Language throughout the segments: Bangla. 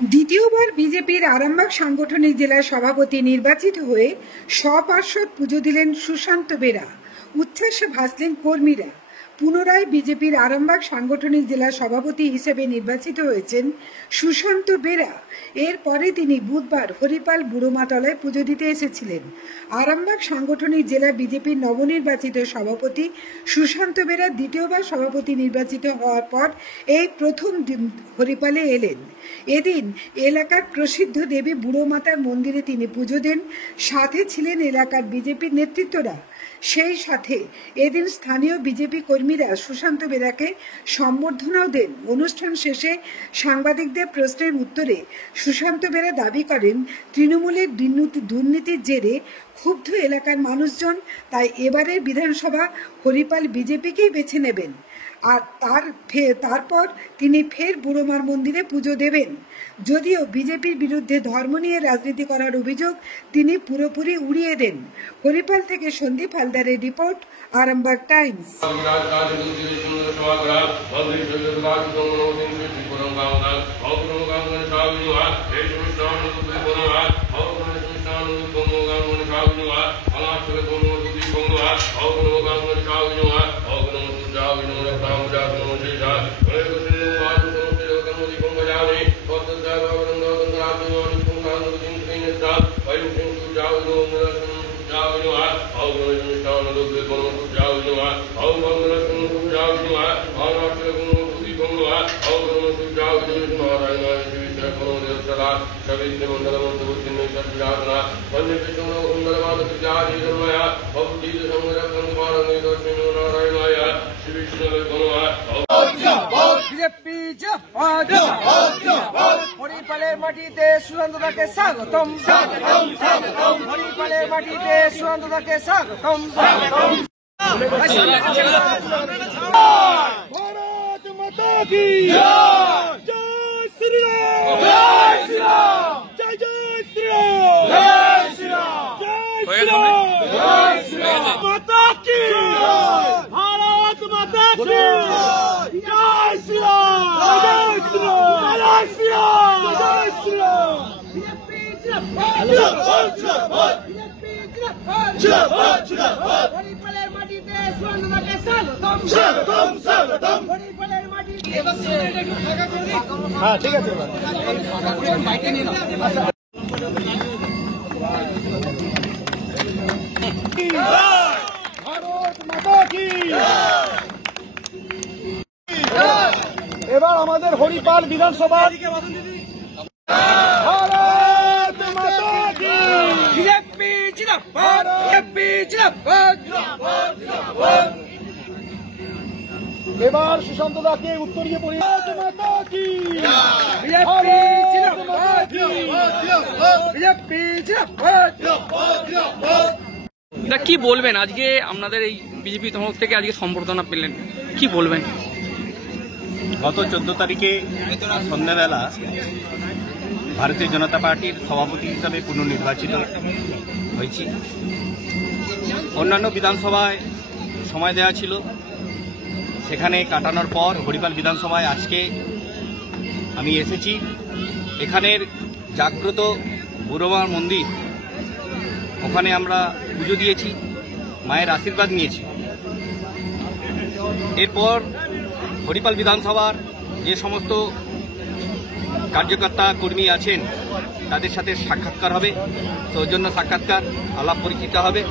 দ্বিতীয়বার বিজেপির আরামবাগ সাংগঠনিক জেলা সভাপতি নির্বাচিত হয়ে সপার্ষদ পুজো দিলেন সুশান্ত বেরা। উচ্ছ্বাসে ভাসলেন কর্মীরা। পুনরায় বিজেপির আরামবাগ সাংগঠনিক জেলা সভাপতি হিসেবে নির্বাচিত হয়েছেন সুশান্ত বেরা। এরপরে তিনি বুধবার হরিপাল বুড়োমাতলায় পুজো দিতে এসেছিলেন। আরামবাগ সাংগঠনিক জেলা বিজেপির নবনির্বাচিত সভাপতি সুশান্ত বেরা দ্বিতীয়বার সভাপতি নির্বাচিত হওয়ার পর এই প্রথম হরিপালে এলেন। এদিন এলাকার প্রসিদ্ধ দেবী বুড়োমাতার মন্দিরে তিনি পুজো দেন। সাথে ছিলেন এলাকার বিজেপির নেতৃত্বরা। সেই সাথে এদিন স্থানীয় বিজেপি কর্মীরা সুশান্ত বেরাকে সম্বর্ধনাও দেন। অনুষ্ঠান শেষে সাংবাদিকদের প্রশ্নের উত্তরে সুশান্ত বেরা দাবি করেন, তৃণমূলের দুর্নীতির জেরে ক্ষুব্ধ এলাকার মানুষজন তাই এবারের বিধানসভা হরিপাল বিজেপিকেই বেছে নেবেন। আর তারপর তিনি ফের বুড়োমার মন্দিরে পুজো দেবেন। যদিও বিজেপির বিরুদ্ধে ধর্ম নিয়ে রাজনীতি করার অভিযোগ তিনি পুরোপুরি উড়িয়ে দেন। হরিপাল থেকে সন্দীপ হালদারের রিপোর্ট, আরামবাগ টাইমস। হরিপালের মাটিতে সুশান্তদাকে স্বাগতম, হরিপালের মাটিতে সুশান্তদাকে স্বাগতম। ভারত মাতা কি জয়, জয় শ্রীরাম, জয় শ্রীরাম, জয় জয় শ্রীরাম, জয় শ্রীরাম, জয় শ্রীরাম, জয় শ্রীরাম। মাতা কি ভারত মাতা কি জয় শ্রীরাম, জয় শ্রীরাম, জয় শ্রীরাম, জয় শ্রীরাম। হরিপালের মাটিতে সুশান্তদাকে স্বাগতম, স্বাগতম, স্বাগতম। হরিপালের মাটিতে হ্যাঁ ঠিক আছে। ভারত মাতা কি। এবার আমাদের হরিপাল বিধানসভা ভারত মাতা কি। বিজেপি জিন্দাবাদ, বিজেপি জিন্দাবাদ। এবার সুশান্তদাকে উত্তরীয় পরি ভারত মাতা কি। বিজেপি জিন্দাবাদ, বিজেপি জিন্দাবাদ। এটা কি বলবেন, আজকে আপনাদের এই বিজেপি তরফ থেকে আজকে সম্বর্ধনা পেলেন, কি বলবেন? গত 14 তারিখে সন্ধ্যাবেলা ভারতীয় জনতা পার্টির সভাপতি হিসাবে পুনর্নির্বাচিত হয়েছি। অন্যান্য বিধানসভায় সময় দেওয়া ছিল, সেখানে কাটানোর পর হরিপাল বিধানসভায় আজকে আমি এসেছি। এখানের জাগ্রত বুড়োমার মন্দির, ওখানে আমরা পুজো দিয়েছি, মায়ের আশীর্বাদ নিয়েছি। এরপর হরিপাল বিধানসভার যে সমস্ত কার্যকর্তা কর্মী আছেন তাদের সাথে সাক্ষাৎকার হবে, সৌজন্য সাক্ষাৎকার, আলাপ পরিচিত হবে।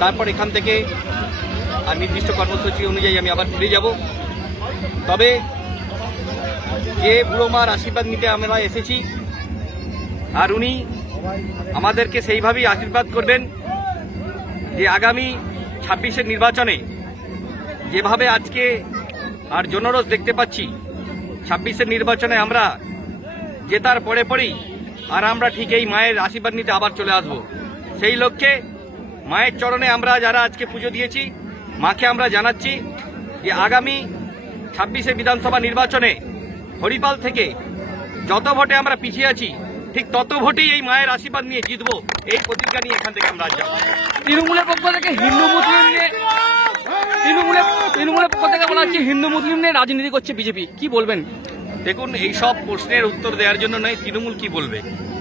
তারপর এখান থেকে আর নির্দিষ্ট কর্মসূচি অনুযায়ী আমি আবার ফিরে যাব। তবে যে বুড়োমার আশীর্বাদ নিতে আমরা এসেছি, আর উনি আমাদেরকে সেইভাবেই আশীর্বাদ করবেন যে আগামী 26-এর নির্বাচনে যেভাবে আজকে আর জনরোষ দেখতে পাচ্ছি, 26-এর নির্বাচনে আমরা জেতার পরে পরেই আর আমরা ঠিক এই মায়ের আশীর্বাদ নিতে আবার চলে আসব। সেই লক্ষ্যে মায়ের চরণে আমরা যারা আজকে পুজো দিয়েছি, মাকে আমরা জানাচ্ছি যে আগামী 26-এর বিধানসভা নির্বাচনে হরিপাল থেকে যত ভোটে আমরা পিছিয়ে আছি, ঠিক তত ভোটেই এই মায়ের আশীর্বাদ নিয়ে জিতবো, এই প্রতিজ্ঞা নিয়ে এখান থেকে আমরা যাব। তৃণমূলের পক্ষ থেকে হিন্দু মুসলিম নিয়ে তৃণমূলের পক্ষ থেকে বলা হচ্ছে হিন্দু মুসলিম নিয়ে রাজনীতি করছে বিজেপি, কি বলবেন? দেখুন, এই সব প্রশ্নের উত্তর দেওয়ার জন্য নয়। তৃণমূল কি বলবে?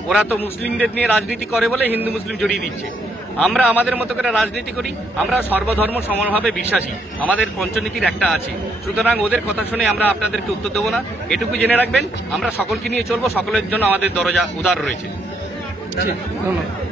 ওরা তো মুসলিমদের নিয়ে রাজনীতি করে বলে হিন্দু মুসলিম জড়িয়ে দিচ্ছে। আমরা আমাদের মতো করে রাজনীতি করি, আমরা সর্বধর্ম সমানভাবে বিশ্বাসী, আমাদের পঞ্চনীতির একটা আছে। সুতরাং ওদের কথা শুনে আমরা আপনাদেরকে উত্তর দেবো না, এটুকু জেনে রাখবেন। আমরা সকলকে নিয়ে চলবো, সকলের জন্য আমাদের দরজা উদার রয়েছে। ধন্যবাদ।